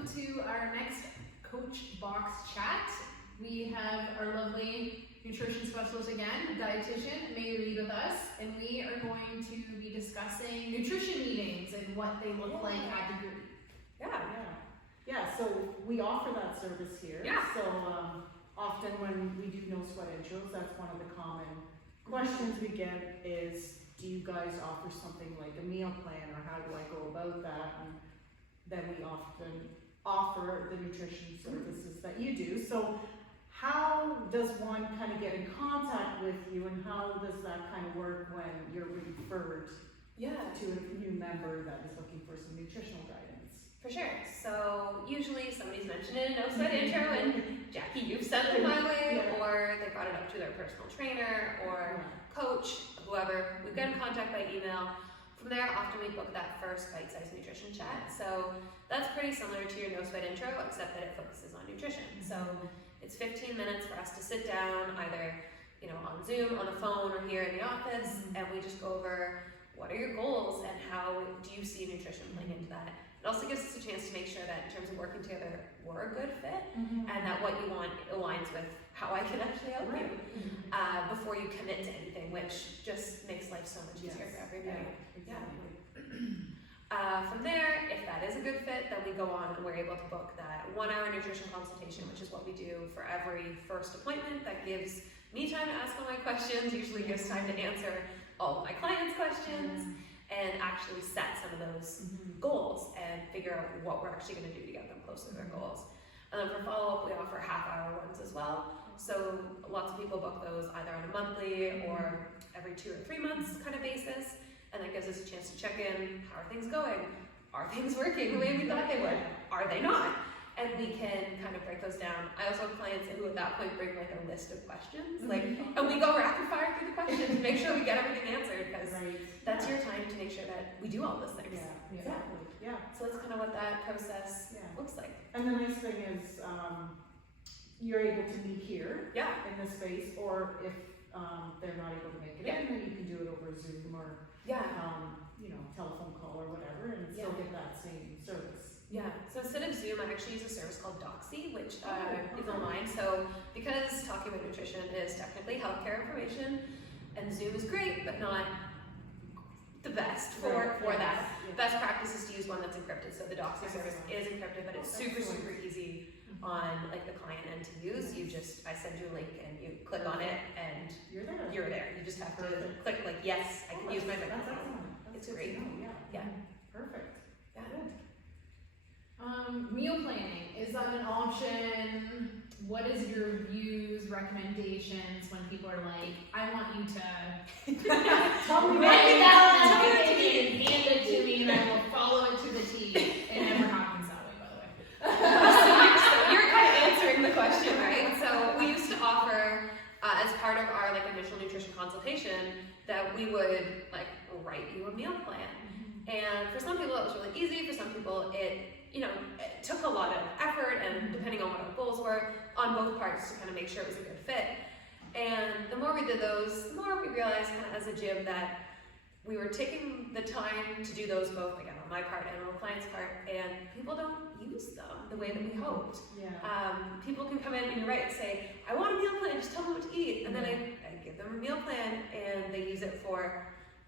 welcome to our next Coach Box Chat. We have our lovely nutrition specialist again, dietitian, May Reed with us, and we are going to be discussing nutrition meetings and what they look like at the group. Yeah, so we offer that service here. Yeah. So often when we do no sweat intros, that's one of the common questions we get is, do you guys offer something like a meal plan, or how do I go about that? And then we often offer the nutrition services that you do. So how does one kind of get in contact with you, and how does that kind of work when you're referred to a new member that is looking for some nutritional guidance? For sure. So usually somebody's mentioned it in a no sweat intro, and Jackie, you've sent them my way, or they brought it up to their personal trainer or coach, whoever. We've got in contact by email. From there, often we book that first bite-sized nutrition chat. So that's pretty similar to your no sweat intro, except that it focuses on nutrition. So it's 15 minutes for us to sit down, either on Zoom, on the phone, or here in the office, and we just go over what are your goals and how do you see nutrition playing into that. It also gives us a chance to make sure that in terms of working together, we're a good fit, and that what you want aligns with how I can actually help you before you commit to anything, which just makes life so much easier for everybody. From there, if that is a good fit, then we go on and we're able to book that 1 hour nutrition consultation, which is what we do for every first appointment. That gives me time to ask all my questions, usually gives time to answer all of my clients' questions, and actually set some of those goals and figure out what we're actually going to do to get them closer to their goals. And then for follow-up, we offer half-hour ones as well. So lots of people book those either on a monthly or every 2 or 3 months kind of basis. And that gives us a chance to check in. How are things going? Are things working the way we thought they would? Are they not? And we can kind of break those down. I also have clients who at that point bring like a list of questions, and we go rapid fire through the questions to make sure we get everything answered, because that's your time to make sure that we do all those things. Exactly. Yeah. So that's kind of what that process looks like. And the nice thing is you're able to meet here in this space, or if they're not able to make it in, then you can do it over Zoom or telephone call or whatever, and still get that same service. So instead of Zoom, I actually use a service called Doxy, which is online. So because talking about nutrition is technically healthcare information, and Zoom is great, but not the best for that. Best practice is to use one that's encrypted. So the Doxy service is encrypted, but it's super easy on like the client end to use. I send you a link and you click on it and you're there. You just have to click like, yes, I can use my microphone. It's great. Perfect. Meal planning, is that an option? What is your views, recommendations when people are like, I want you to tell me write it down and hand it to me and I will follow it to the T. It never happens that way, by the way. So you're kind of answering the question, right? So we used to offer, as part of our initial nutrition consultation, that we would write you a meal plan. And for some people it was really easy, for some people it took a lot of effort, and depending on what our goals were on both parts to kind of make sure it was a good fit. And the more we did those, the more we realized kind of as a gym that we were taking the time to do those both, again, on my part and on the client's part, and people don't use them the way that we hoped. People can come in, and you're right, say, I want a meal plan, just tell me what to eat. And then I give them a meal plan, and they use it for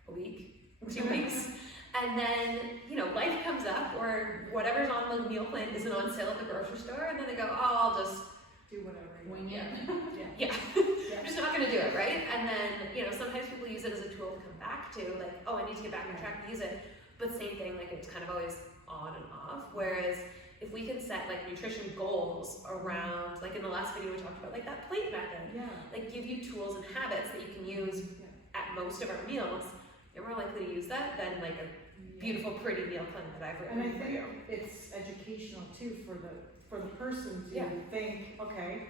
a week, 2 weeks. And then, life comes up, or whatever's on the meal plan isn't on sale at the grocery store, and then they go, oh, I'll just do whatever. Wing it. I'm just not going to do it, right? And then, sometimes people use it as a tool to come back to, oh, I need to get back on track and use it. But same thing, it's kind of always on and off. Whereas if we can set nutrition goals around, in the last video we talked about that plate method, give you tools and habits that you can use at most of our meals, you're more likely to use that than a beautiful, pretty meal plan that I've written. And I think it's educational too for the person to think, okay,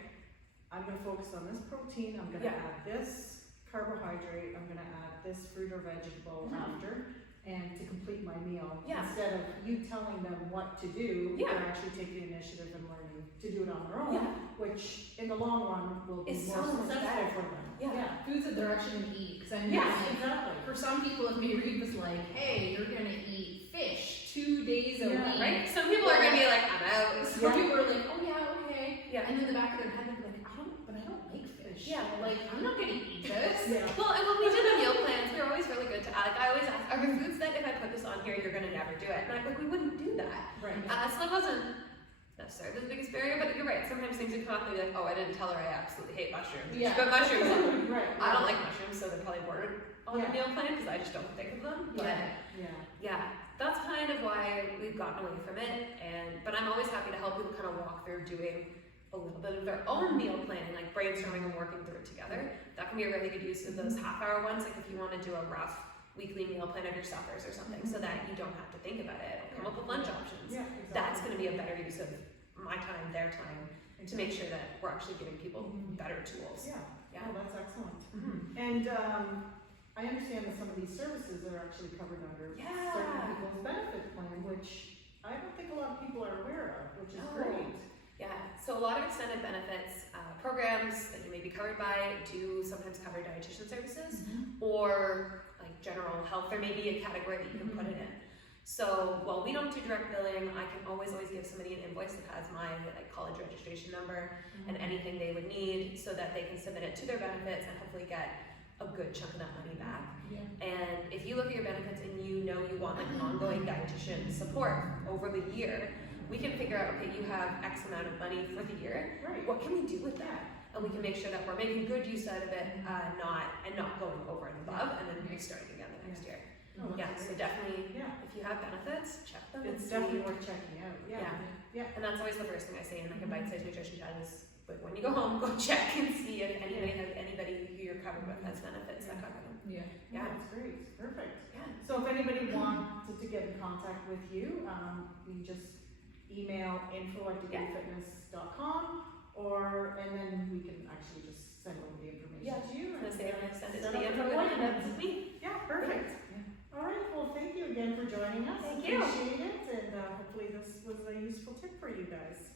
I'm going to focus on this protein, I'm going to add this carbohydrate, I'm going to add this fruit or vegetable after, and to complete my meal. Instead of you telling them what to do, they actually take the initiative and learning to do it on their own, which in the long run will be more successful for them. Foods that they're actually going to eat. Because exactly. For some people, if May Reed was like, hey, you're going to eat fish 2 days a week. Right? Some people are going to be like, I'm out. but I don't like fish. Yeah. Like, I'm not gonna eat this. Yeah. Well, and when we did the meal plans, we were always really good to add. Like, I always ask, are there foods that if I put this on here, you're gonna never do it? And we wouldn't do that. Right. So it wasn't necessarily the biggest barrier, but you're right. Sometimes things would come up and be like, oh, I didn't tell her I absolutely hate mushrooms. Yeah. But mushrooms, Right. I don't like mushrooms, so they probably weren't on the Yeah. meal plan because I just don't think of them. But Yeah. that's kind of why we've gotten away from it. But I'm always happy to help people kind of walk through doing a little bit of their own meal planning, like brainstorming and working through it together. That can be a really good use of those half-hour ones, like if you want to do a rough weekly meal plan of your suppers or something, so that you don't have to think about it. Come up with lunch options. Yeah, exactly. That's going to be a better use of my time, their time, to make sure that we're actually giving people better tools. Yeah. Yeah. Oh, that's excellent. Mm-hmm. And I understand that some of these services are actually covered under Yeah. certain people's benefit plan, which I don't think a lot of people are aware of, which is No. great. Yeah, so a lot of extended benefits programs that you may be covered by do sometimes cover dietitian services or like general health. There may be a category that you can put it in. So while we don't do direct billing, I can always give somebody an invoice that has my like college registration number and anything they would need, so that they can submit it to their benefits and hopefully get a good chunk of that money back. Yeah. And if you look at your benefits and you know you want like ongoing dietitian support over the year, we can figure out, okay, you have X amount of money for the year. Right. What can we do with that? And we can make sure that we're making good use out of it, not going over and above, and then restarting again the next year. Oh, that's Yeah, so great. definitely, Yeah. if you have benefits, check them. It's and definitely see. worth checking out. Yeah. And that's always the first thing I say in like a bite-sized nutrition chat is, but when you go home, go check and see if anybody who you're covered with has benefits that cover them. Yeah. Yeah. That's great. Perfect. Yeah. So if anybody wanted to get in contact with you, you just email info@degrefitness.com, and then we can actually just send over the information to you. I'm gonna say I'm gonna send it to set the up an info and appointment. that's me. Yeah, perfect. Yeah. All right, well, thank you again for joining us. Thank you. Appreciate it, and hopefully this was a useful tip for you guys.